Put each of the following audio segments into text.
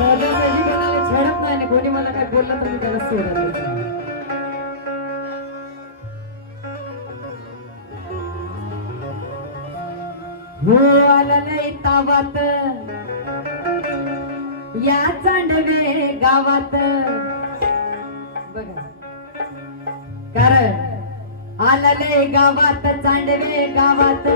सहजासहजी कोणाला छेडत नाही आणि कोणी मला काय बोललं तर मी त्याला सोडत नाही. हो आला नाही तावात या चांडवे गावात बघा, कारण आला लय गावात चांडवे गावात.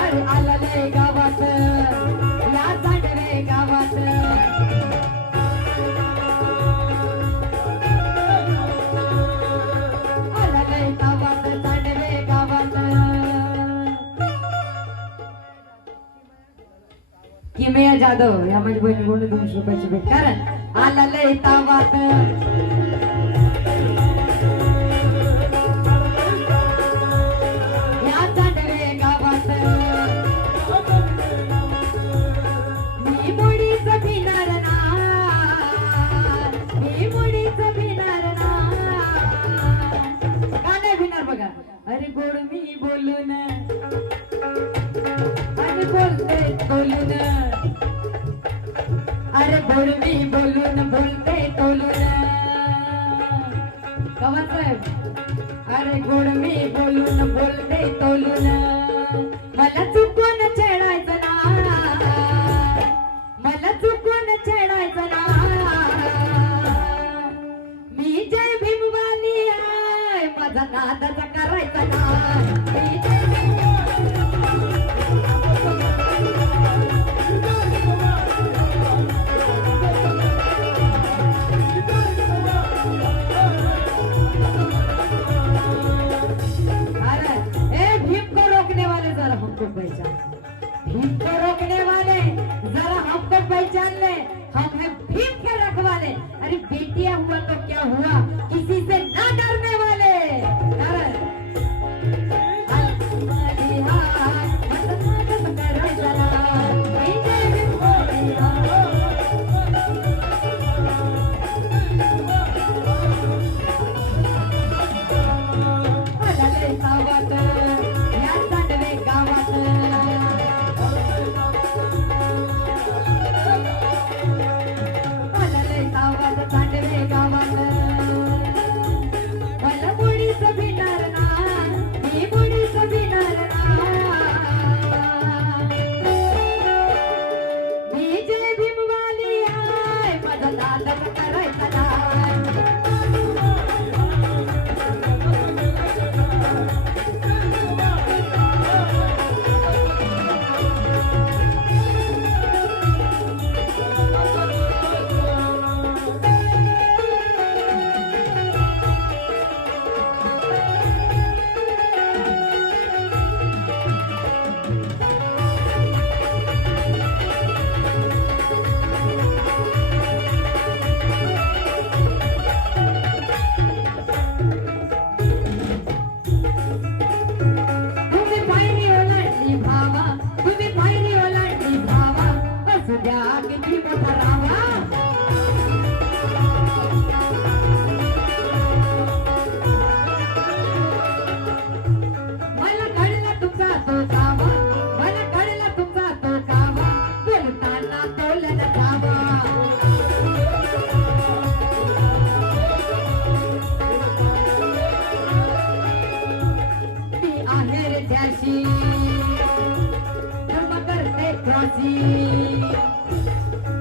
अरे आला लय गावात या चांडवे गावात. आला लय गावात चांडवे गावात. किमया जाधव या माझ्या बहिणीकडून 200 रुपयाची भेट. कारण आला लय तावात या चांडवे गावात. मी मुडीच भिणार ना, मी मुडीच भिणार ना. का नाही भिणार बघा. अरे गोड मी बोलून, अरे बोलते बोलून, अरे गोड मी बोलून बोलते तोलून. कवा साहेब, अरे गोड मी बोलून बोलते तोलून. मला चुकून छेडायचं ना, मला चुकून छेडायचं ना. मी जय भीमवाली आहे, माझा नादाचा करायचा ना. मी जय भीम को रोकने वाले जरा हमको पहचान ले, हम हैं भीम के रखवाले. अरे बेटियां हुआ तो क्या हुआ, किसी से ना डरने वाले.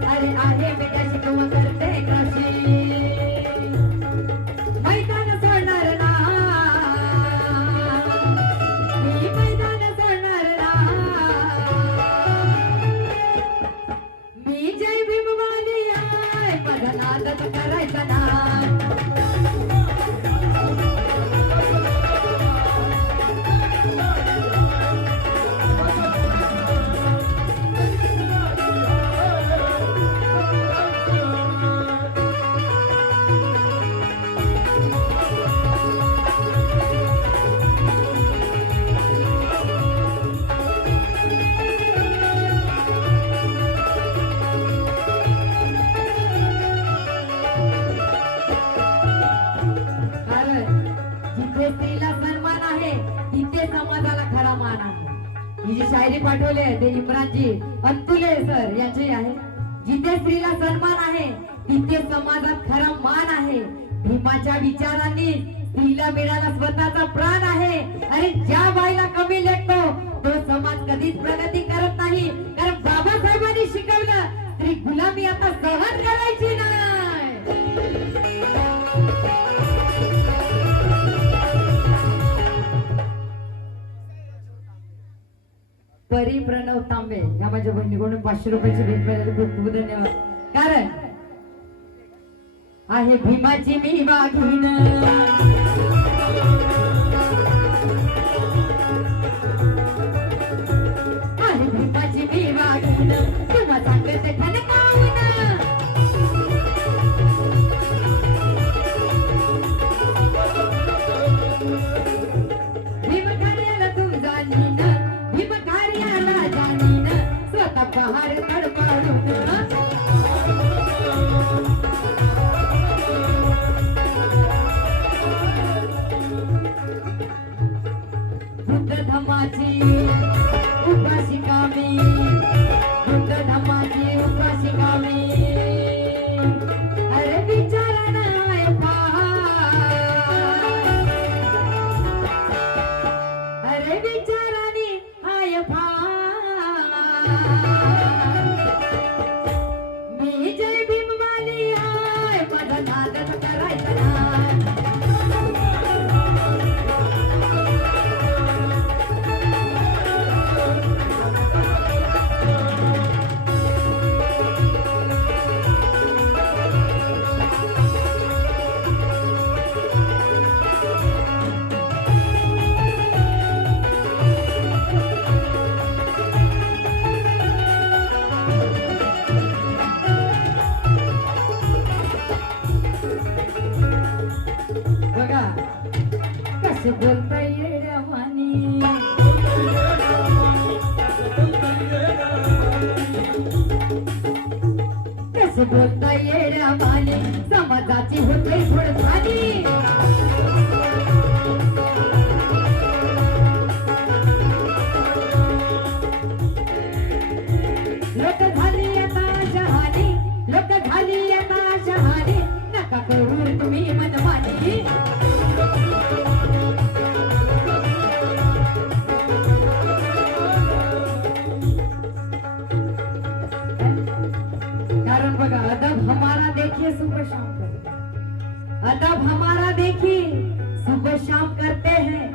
अरे आहे बेटा शिकवा करते क्रॉसी. मैदान सोडणार ना, मी मैदान सोडणार ना. मी जय भीमवाली आहे, माझा नादच करायचा ना. डायरी पाठवले ते इम्रानजी अंतुले सर यांचे आहे. जिथे स्त्रीला सन्मान आहे तिथे समाजात खरा मान आहे. भीमाच्या विचारांनी स्त्रीला मिळाला स्वतःचा प्राण आहे. अरे ज्या बाईला कमी लेखतो तो समाज कधीच प्रगती करत नाही. कारण बाबासाहेबांनी शिकवलं स्त्री गुलामी आता सहन करायची नाही. परी प्रणव तांबे या माझ्या बहिणीकडून 500 रुपयाची भेट मिळाली. खूप खूप धन्यवाद. कारण आहे भीमाची मी वाघीण, आहे भीमाची मी वाघीण, तुम्हा सांगते ठणकावून. पहाड तडपाडून बुद्ध धम्माची उपासिका मी, बुद्ध धम्माची उपासिका मी. अरे विचारा नाही अरे विचारानी हाय फा मी जय भीमवाली आहे माझा नादच करायचा नाही. कसे बोलता येड्यावानी, कसे बोलता येड्यावानी, समाजाची होते थोडसानी. लोक झाली आता शहाणी, लोक झाली आता शहाणी, नका करू तुम्ही मनमानी. कारण बघा अदब हमारा देखिए सुबह शाम करते, अदब हमारा देखिए सुबह शाम करते हैं.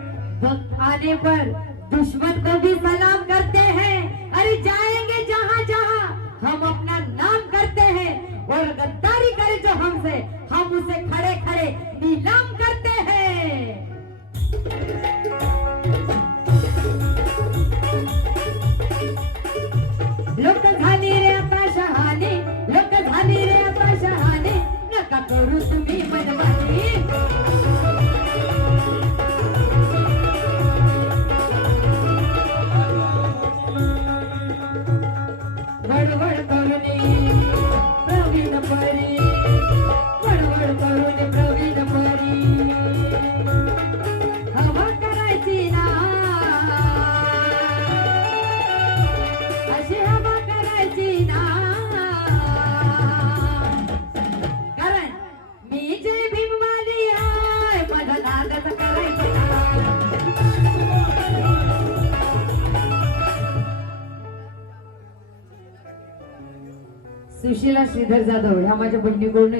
वक्त आने पर दुश्मन को भी सलाम करते हैं. अरे जाएंगे जहाँ जहाँ हम अपना नाम करते हैं. और गद्दारी करे जो हमसे हम उसे खड़े खड़े नीलाम करते हैं. लोक झाली रे आता शहाणी, लोक झाली रे आता शहाणी, नका करू तुम्ही मनमानी. वडवड करुणी प्रवीण परी, वडवड करुणी प्रवीण परी, हवा करायची ना अशी हवा करायची ना. कारण मी जय भीमवाली आहे माझा नादच करायचा ना. सुशीला श्रीधर जाधव ह्या माझ्या बहिणीकडून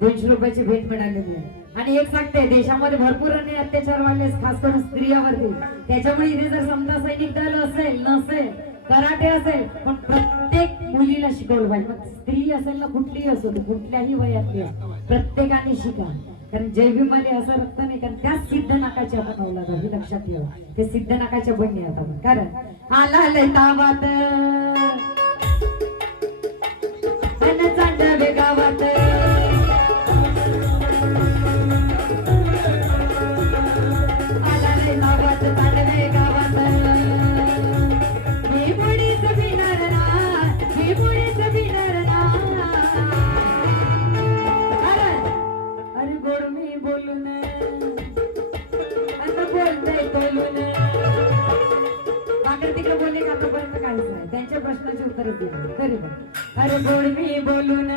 200 रुपयाची भेट मिळालेली आहे. आणि एक सांगते देशामध्ये भरपूर अत्याचार वाढले खास करून स्त्रियांवरती. त्याच्यामुळे इथे जर समजा सैनिक दल असेल नसेल कराटे असेल पण प्रत्येक मुलीला शिकवलं पाहिजे. मग स्त्री असेल ना कुठलीही असो कुठल्याही वयातली प्रत्येकाने शिका. कारण जय भीमाली असं रक्त नाही कारण त्या सिद्ध नाकाची आपण औलाद आहे लक्षात ठेवा. ते सिद्ध नाकाच्या बहिणी आहेत आपण. कारण आला लय तावात चांडवे गावात आला लय तावात चांडवे गावात मी मुळीच भिणार ना, मी मुळीच भिणार ना. अरे गोड मी बोलून आता बोलतय बोलून आकडे तिकडे बोलले का दिलं तरी पण अरे गोड मी बोलून